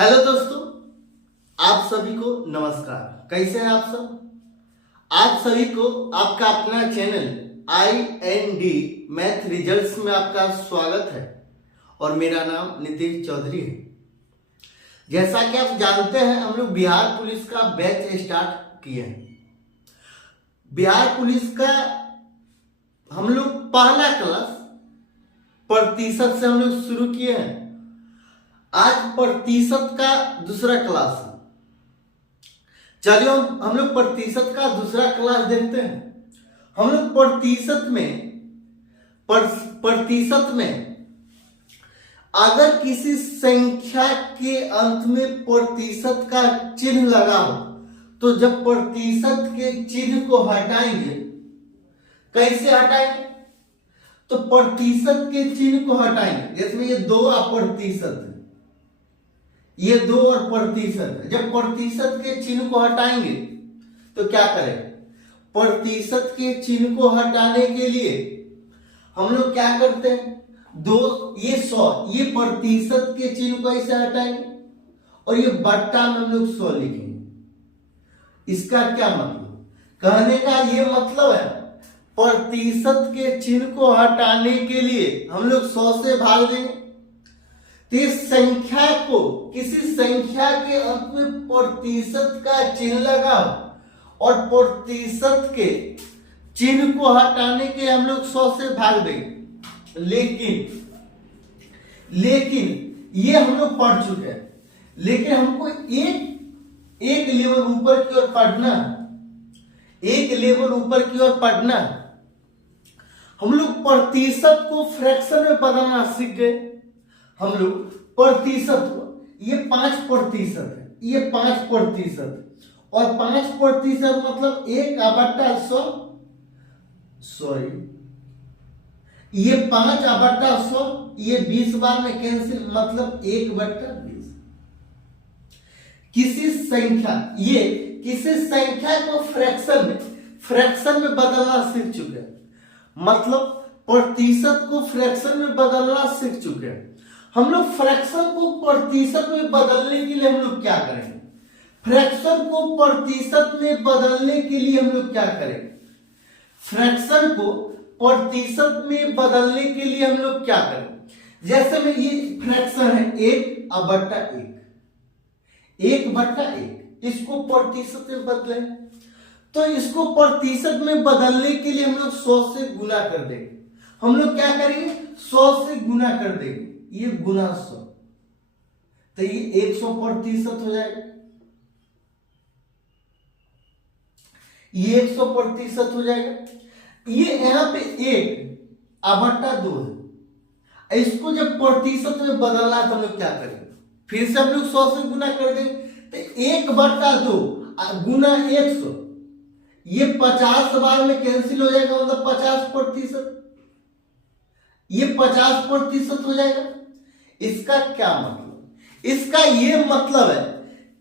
Hello दोस्तों, आप सभी को नमस्कार। कैसे हैं आप सब? आप सभी को आपका अपना चैनल IND मैथ रिजल्ट्स में आपका स्वागत है और मेरा नाम नितीश चौधरी है। जैसा कि आप जानते हैं, हम लोग बिहार पुलिस का बैच स्टार्ट किए हैं। बिहार पुलिस का हम लोग पहला क्लास प्रतिशत से हम लोग शुरू किए हैं। आज प्रतिशत का दूसरा क्लास है। चलिए हम लोग प्रतिशत का दूसरा क्लास देखते हैं। हम लोग प्रतिशत में अगर किसी संख्या के अंत में प्रतिशत का चिन्ह लगा हो तो जब प्रतिशत के चिन्ह को हटाएंगे, कैसे हटाएंगे? तो प्रतिशत के चिन्ह को हटाएंगे। जैसे ये 2 प्रतिशत है, ये 2 और प्रतिशत है। जब प्रतिशत के चिन्ह को हटाएंगे तो क्या करें? प्रतिशत के चिन्ह को हटाने के लिए हम लोग क्या करते हैं? 2 ये 100, ये प्रतिशत के चिन्ह को ऐसे हटाएंगे और ये बट्टा में हम लोग 100 लिखेंगे। इसका क्या मतलब? कहने का ये मतलब है, प्रतिशत के चिन्ह को हटाने के लिए हम लोग 100 से भाग देंगे। तो इस संख्या को, किसी संख्या के अंत में प्रतिशत का चिन्ह लगाओ और प्रतिशत के चिन्ह को हटाने के हम लोग 100 से भाग देंगे। लेकिन ये हम लोग पढ़ चुके हैं। लेकिन हमको एक लेवल ऊपर की ओर पढ़ना, एक लेवल ऊपर की ओर पढ़ना। हम लोग प्रतिशत को फ्रैक्शन में बदलना सीख गए। हम लोग प्रतिशत, ये 5% है, ये 5% और 5% मतलब 1/100, सॉरी, ये 5/100, ये 20 बार में कैंसिल, मतलब 1/20। किसी संख्या को फ्रैक्शन में बदलना सीख चुके हैं। मतलब प्रतिशत को फ्रैक्शन में बदलना सीख चुके हैं। हम लोग फ्रैक्शन को प्रतिशत में बदलने के लिए हम लोग क्या करेंगे? फ्रैक्शन को प्रतिशत में बदलने के लिए हम लोग क्या करेंगे? फ्रैक्शन को प्रतिशत में बदलने के लिए हम लोग क्या करेंगे? जैसे में ये फ्रैक्शन है 1/1, 1/1, इसको प्रतिशत में बदलें तो इसको प्रतिशत में बदलने के लिए हम लोग 100 से गुना कर देंगे। हम लोग क्या करेंगे? 100 से गुना कर देंगे, ये गुना 100, तो ये 100% हो जाएगा। ये 100% हो जाएगा। ये यहां पे 1/2 है। इसको जब प्रतिशत में बदलना है तो हम लोग क्या करेंगे? फिर से हम लोग 100 से गुना कर देंगे। तो 1/2 गुना 100, ये 50 बार में कैंसिल हो जाएगा, मतलब 50%। ये 50% हो जाएगा। इसका क्या मतलब? इसका ये मतलब है,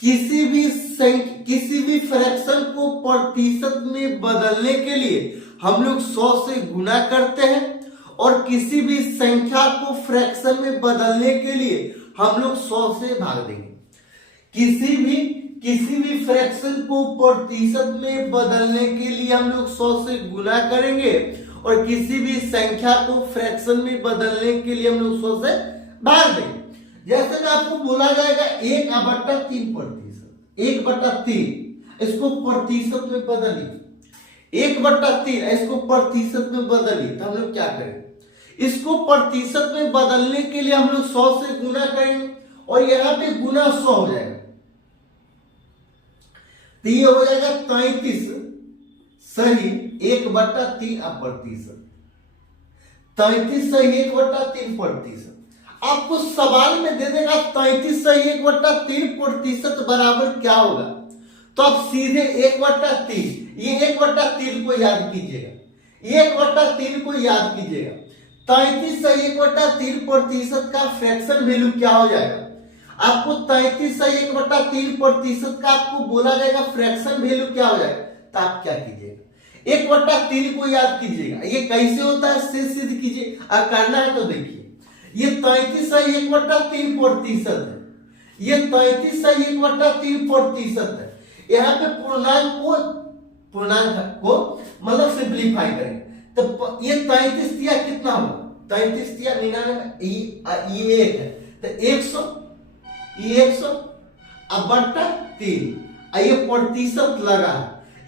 किसी भी फ्रैक्शन को प्रतिशत में बदलने के लिए हम लोग 100 से गुना करते हैं और किसी भी संख्या को फ्रैक्शन में बदलने के लिए हम लोग 100 से भाग देंगे। किसी भी फ्रैक्शन को प्रतिशत में बदलने के लिए हम लोग 100 से गुना करेंगे और किसी भी संख्या को फ्रैक्शन में बदलने के लिए हम लोग 100 से भाग देंगे। जैसे कि आपको बोला जाएगा 1/3%, 1/3, इसको प्रतिशत में बदलिए, 1/3, इसको प्रतिशत में बदलिए। तो हम लोग क्या करेंगे? इसको प्रतिशत में बदलने के लिए हम लोग 100 से गुना करेंगे और यहाँ पे गुना 100 हो जाएगा। तो ये हो जाएगा 33 सही 1/3%, 33 सही 1/3%। आपको सवाल में दे देगा 33 सही 1/3% बराबर क्या होगा, तो आप सीधे 1/3, ये 1/3 को याद कीजिएगा, 1/3 को याद कीजिएगा। 33 सही 1/3% का फ्रैक्शन वैल्यू क्या हो जाएगा? आपको 33 सही 1/3% का आपको बोला जाएगा फ्रैक्शन वैल्यू क्या हो जाएगा, तो आप क्या कीजिएगा? 1/3 को याद कीजिएगा। ये कैसे होता है सिद्ध कीजिए, करना है तो देखिए। ये 33 सही 1/3% है। ये 33/1/3% है। यहाँ पे पूर्णांक को मतलब सिंप्लीफाई करें तो ये 33 दिया कितना होगा, 33 दिया 99, ये एक है तो 100, ये 100 अब बट्टा 3, ये प्रतिशत लगा।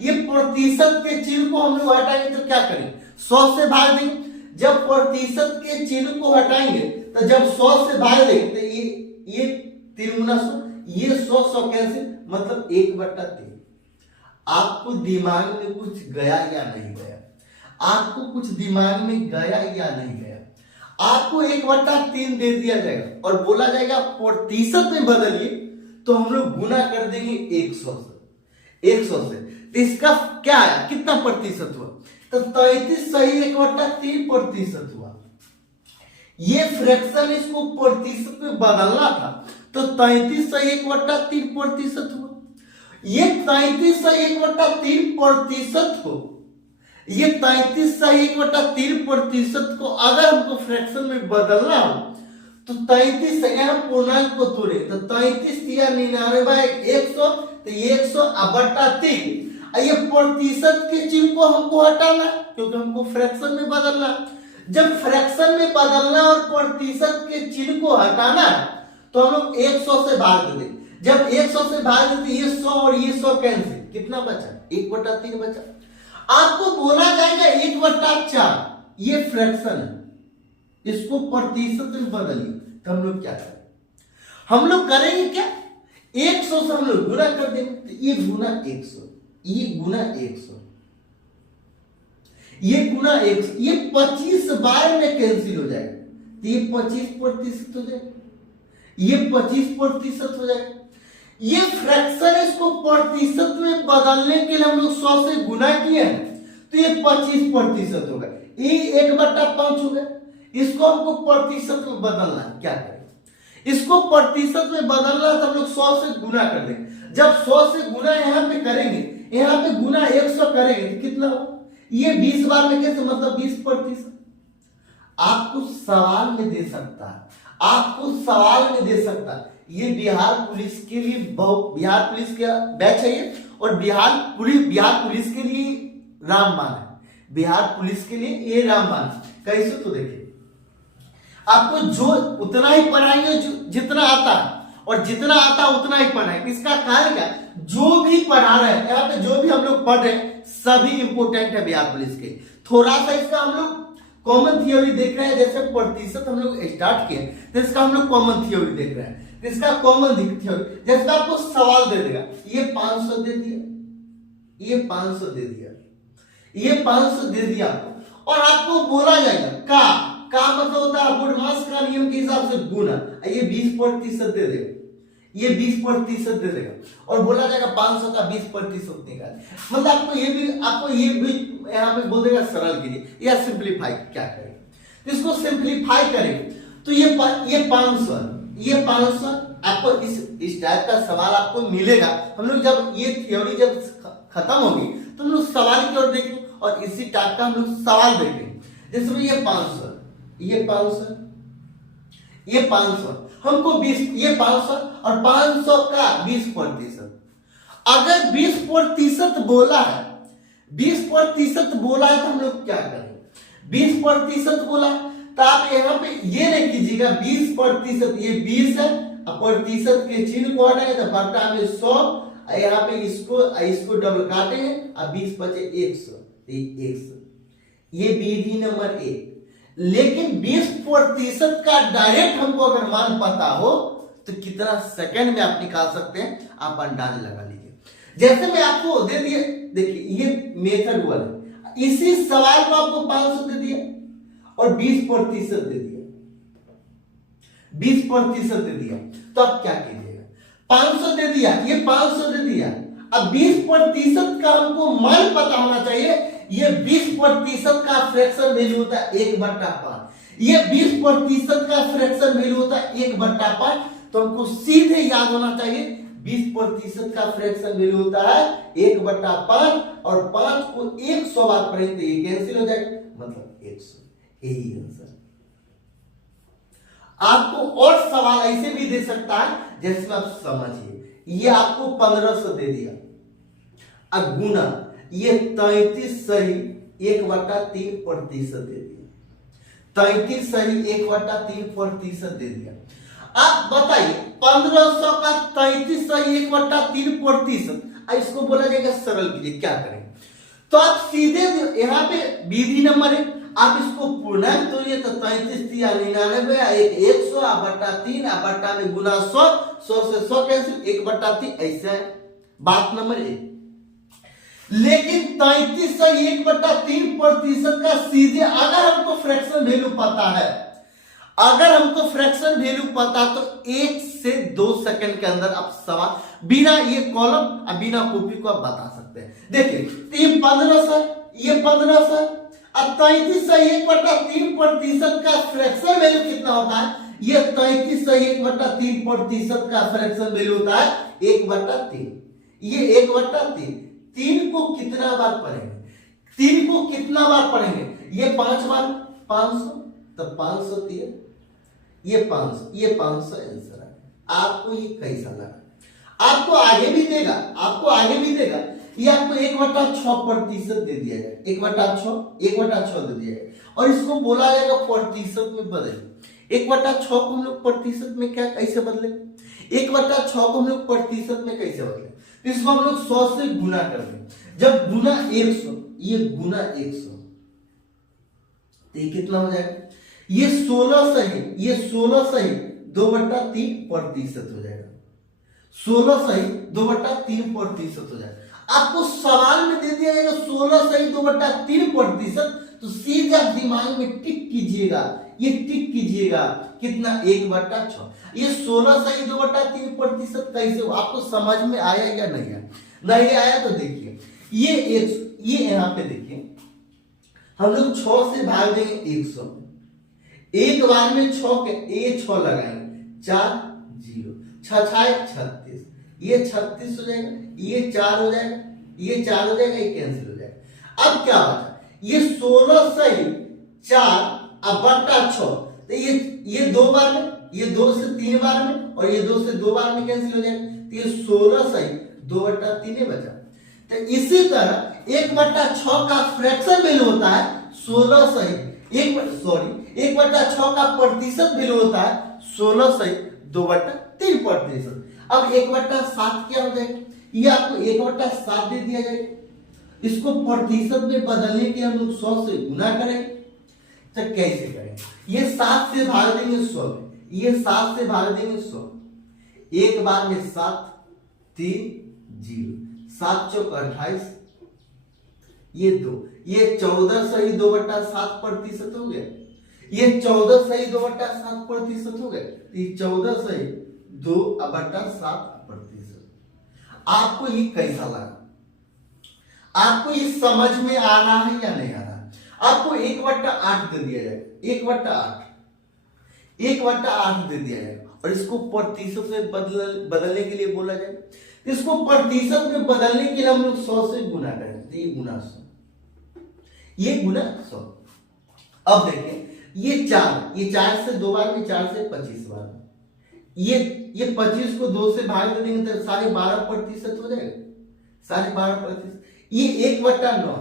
ये प्रतिशत के चिन्ह को हम लोग हटाएंगे तो क्या करेंगे, 100 से भाग देंगे। जब प्रतिशत के चिन्ह को हटाएंगे तो जब 100 से भाग देंगे तो ये 3 गुना 100, ये 100 कैंसिल, मतलब 1/3। आपको दिमाग में कुछ गया या नहीं गया, आपको कुछ दिमाग में गया या नहीं गया, आपको 1/3 दे दिया जाएगा और बोला जाएगा प्रतिशत में बदलिए, तो हम लोग गुना कर देंगे 100 से। तो इसका क्या आया, कितना प्रतिशत हुआ, तो 33/1/3% हुआ। ये फ्रैक्शन इसको प्रतिशत में बदलना था तो 33/1/3% हुआ। ये 33/1/3% को, ये 33/1/3% को अगर हमको फ्रैक्शन में बदलना हो तो 33 यहाँ पूर्णांक को तोड़े तो 33 दिया 99/100, तो ये 100/3। ये प्रतिशत के चिन्ह को हमको हटाना क्योंकि हमको फ्रैक्शन में बदलना। जब फ्रैक्शन में बदलना और प्रतिशत के चिन्ह को हटाना है तो हम लोग 100 से भाग दें। जब 100 से भाग देते ये 100 और ये 100 कैंसिल, कितना बचा, 1/3 बचा। आपको बोला जाएगा 1/4, ये फ्रैक्शन है, इसको प्रतिशत में बदलिए। तो हम लोग क्या करें, हम लोग करेंगे क्या, 100 से हम लोग गुना कर देंगे तो ये गुना 100, ये गुना 100, ये गुना 100, ये 25 बार में कैंसिल हो जाएगा तो ये 25% हो जाएगा, ये 25% हो जाएगा। ये फ्रैक्शन इसको प्रतिशत में बदलने के लिए हम लोग 100 से गुना किए तो ये 25% होगा, ये 1/5 हो गया। इसको हमको प्रतिशत में बदलना है, क्या करें, इसको प्रतिशत में बदलना तो हम लोग 100 से गुना कर देंगे। जब 100 से गुना यहाँ पे करेंगे, यहाँ पे गुना 100 करेंगे तो कितना हो, ये 20 बार में कैसे, मतलब 20%। आपको सवाल में दे सकता है, आपको सवाल में दे सकता है। ये बिहार पुलिस के लिए बिहार पुलिस का बैच है ये, और बिहार पुलिस के लिए रामबाण है, बिहार पुलिस के लिए ये रामबाण। कैसे, तो देखिए आपको जो उतना ही पढ़ाएंगे जितना आता है, और जितना आता है उतना ही पढ़ाएंगे। इसका कारण क्या, जो भी पढ़ा रहे हैं यहाँ पे, जो भी हम लोग पढ़ रहे हैं सभी इंपोर्टेंट है बिहार पुलिस के। थोड़ा सा इसका हम लोग कॉमन थियोरी देख रहे हैं, जैसे प्रतिशत हम लोग स्टार्ट किए तो इसका हम लोग कॉमन थियोरी देख रहे हैं। इसका कॉमन थियोरी जैसे आपको सवाल दे देगा, ये 500 दे दिया, ये 500 दे दिया, ये 500 दे दिया आपको, और आपको बोला जाएगा का मतलब होता है गुणमास का नियम के हिसाब से गुना, ये 20% दे देगा, ये 20% दे देगा, और बोला जाएगा 500 का 20% निकाल। मतलब आपको ये भी यहाँ पे बोल देगा सरल कीजिए या सिंप्लीफाई क्या करें, तो इसको सिंप्लीफाई करें तो ये 500 आपको इस टाइप का सवाल आपको मिलेगा। हम लोग जब ये थ्योरी जब खत्म होगी तो हम लोग सवाल की ओर देखेंगे और इसी टाइप का हम लोग सवाल देखेंगे। जैसे ये 500, ये 500, ये 500 हमको 20, ये 500 और 500 का 20%। अगर 20% बोला है, 20% बोला है तो हम लोग क्या करेंगे, 20% बोला तो आप यहाँ पे ये नहीं कीजिएगा 20%, ये 20 है, प्रतिशत के चिन्ह को हटाएंगे तो बट्टा में 100, यहाँ पे इसको डबल काटेंगे और 20 बचे 100, 100। ये विधि नंबर 1। लेकिन 20% का डायरेक्ट हमको अगर मान पता हो तो कितना सेकंड में आप निकाल सकते हैं, आप अंदाजा लगा लीजिए। जैसे मैं आपको दे दिया, देखिए ये मेथड वन है, इसी सवाल को आपको 500 दे दिया और 20% दे दिया, 20% दे दिया, तो आप क्या कीजिएगा, 500 दे दिया, ये 500 दे दिया, अब 20% का हमको मान पता होना चाहिए। ये 20% का फ्रैक्शन वैल्यू होता है 1/5, ये 20% का फ्रैक्शन वैल्यू होता है 1/5, तो हमको सीधे याद होना चाहिए 20% का फ्रैक्शन वैल्यू होता है 1/5, और 5 को 100 बार पढ़ेंगे तो ये कैंसिल हो जाएगा, मतलब 100। यही आंसर। आपको और सवाल ऐसे भी दे सकता है जैसे आप समझिए, ये आपको 1500 दे दिया, अब गुना ये 33 सही 1/3% दे दिया, 33 सही 1/3% दे दिया। आप बताइए 1500 का 33 सही 1/3%, इसको बोला जाएगा सरल कीजिए, क्या करें? तो आप सीधे यहाँ पे विधि नंबर 1 आप इसको पूर्णांक तोड़िए, तो 33 या 99 100 बटा 3 बटा में गुना 100, 100 से 100 कैंसिल 1/3, ऐसा है बात नंबर 1। लेकिन 33 से 1/3% का सीधे अगर हमको फ्रैक्शन वैल्यू पता है, अगर हमको फ्रैक्शन वैल्यू पता तो 1 से 2 सेकंड के अंदर आप सवाल बिना ये कॉलम और बिना कॉपी को आप बता सकते हैं। देखिए ये 1500, ये 1500, अब 33 से 1/3% का फ्रैक्शन वैल्यू कितना होता है? ये 33 से 1/3% का फ्रैक्शन वैल्यू होता है 1/3। ये 1/3, 3 को कितना बार पढ़ेंगे? 3 को कितना बार पढ़ेंगे? ये 5 बार 500, तो 500 3, ये 500, ये 500 आंसर है। आपको ये कैसा लगा? आपको आगे भी देगा, आपको आगे भी देगा, ये आपको 1/6% दे दिया जाएगा, 1/6 दे दिया जाएगा, और इसको बोला जाएगा प्रतिशत में बदले। 1/6 को हम लोग प्रतिशत में क्या कैसे बदले? 1/6 को हम लोग प्रतिशत में कैसे बदले? तो इसको हम लोग 100 से गुना कर दें। जब गुना 100, ये गुना 100, तो ये कितना हो जाएगा? ये 16 सही, ये 16 सही 2/3% हो जाएगा, 16 सही 2/3% हो जाएगा। आपको सवाल में दे दिया जाएगा 16 सही 2/3%, तो सीधे आप दिमाग में टिक कीजिएगा, ये टिक कीजिएगा कितना? 1/6। ये 16 सही 2/3% कैसे हो? आपको समझ में आया या नहीं आया? नहीं आया तो देखिए, ये यहां पे देखिए, हम लोग 6 से भाग देंगे 100, एक बार में 6 के ये 6 लगाएंगे, 4 0, 6 6 36, ये 36 हो जाएगा, ये 4 हो जाएगा, ये 4 हो जाएगा, ये कैंसिल हो जाएगा। अब क्या बचा? ये 16 सही 4/6, तो ये 2 बार में, ये 2 से 3 बार में, और ये 2 से 2 बार में कैंसिल हो जाएगा, तो ये 16 सही 2/3 बचा। तो इसी तरह 1/6 का फ्रैक्शन वैल्यू होता है 16 सही 1/6 का प्रतिशत वैल्यू होता है 16 सही 2/3%। अब 1/7 क्या हो जाएगा? ये आपको 1/7 दे दिया जाएगा, इसको प्रतिशत में बदलने के हम लोग 100 से गुना करें, तो कैसे करें? ये 7 से भाग देंगे 100 में, ये 7 से भाग देंगे 100, एक बार में 7 3 0, 7 चौक 28, ये 2, ये 14 सही 2/7% हो गया, ये 14 सही 2/7% हो गया, ये 14 सही 2/7%। आपको ये कैसा लगा? आपको ये समझ में आ रहा है या नहीं आ रहा? आपको 1/8 दे दिया जाएगा, 1/8 दे दिया जाएगा, और इसको प्रतिशत में बदलने के लिए बोला जाए, इसको प्रतिशत में बदलने के लिए हम लोग 100 से गुना करेंगे, तो ये गुना 100, ये गुना 100। अब देखें, ये 4 से 2 बार में, 4 से 25 बार, ये 25 को 2 से भाग देंगे तो 12.5% हो जाएगा, 12.5%। ये 1/9,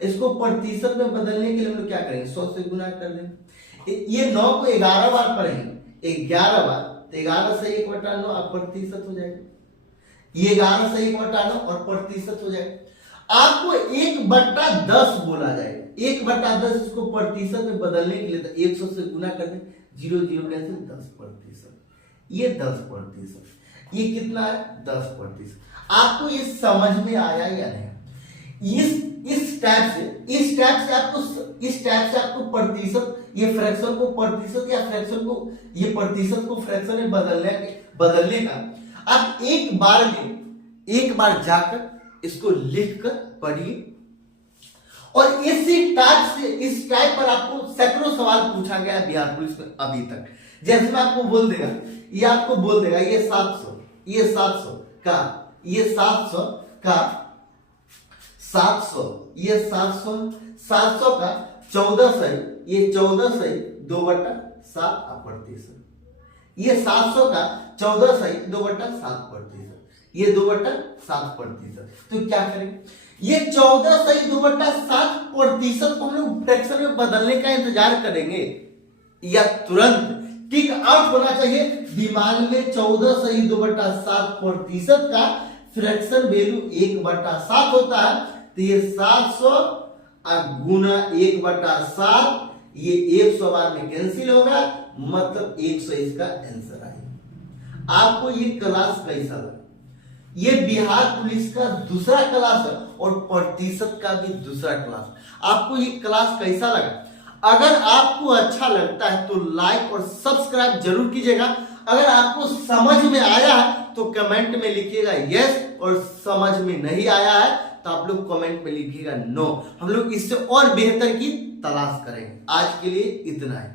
इसको प्रतिशत में बदलने के लिए हम लोग क्या करेंगे? 100 से गुना कर देंगे। ये 9 को 11 बार पढ़ेंगे, 11 बार, तो 11 से 1/9 प्रतिशत हो जाएगा, ये 11 से 1/9 और प्रतिशत हो जाएगा। आपको 1/10 बोला जाएगा, 1/10 इसको प्रतिशत में बदलने के लिए तो 100 से गुना कर दें, 0 0 कैसे 10%, ये 10%, ये कितना है? 10%। आपको ये समझ में आया या नहीं? इस टाइप से आपको प्रतिशत, ये फ्रैक्शन को प्रतिशत या फ्रैक्शन को, ये प्रतिशत को फ्रैक्शन में बदलने का आप एक बार जाकर इसको लिखकर पढ़िए, और इस टाइप पर आपको सैकड़ों सवाल पूछा गया है बिहार पुलिस में अभी तक। जैसे मैं आपको बोल देगा, ये 700, ये 700 का, ये 700 का 700, ये 700 का 14 सही, ये 14 सही 2/3, 7%। ये 700 का 14 सही 2/7%, ये 2/7%। तो क्या करें, ये 14 सही 2/7% को हम लोग फ्रैक्शन में बदलने का इंतजार करेंगे या तुरंत टिक आउट होना चाहिए दिमाग में। 14 सही 2/7% का फ्रैक्शन वैल्यू 1/7 होता है। तो ये 700 गुना 1/7, ये 100 बार में कैंसिल होगा, मतलब 100 इसका आंसर आएगा। आपको ये क्लास कैसा लगा? ये बिहार पुलिस का दूसरा क्लास है और प्रतिशत का भी दूसरा क्लास। आपको ये क्लास कैसा लगा? अगर आपको अच्छा लगता है तो लाइक और सब्सक्राइब जरूर कीजिएगा। अगर आपको समझ में आया है तो कमेंट में लिखिएगा यस, और समझ में नहीं आया है तो आप लोग कमेंट में लिखिएगा नो। हम लोग इससे और बेहतर की तलाश करेंगे। आज के लिए इतना है।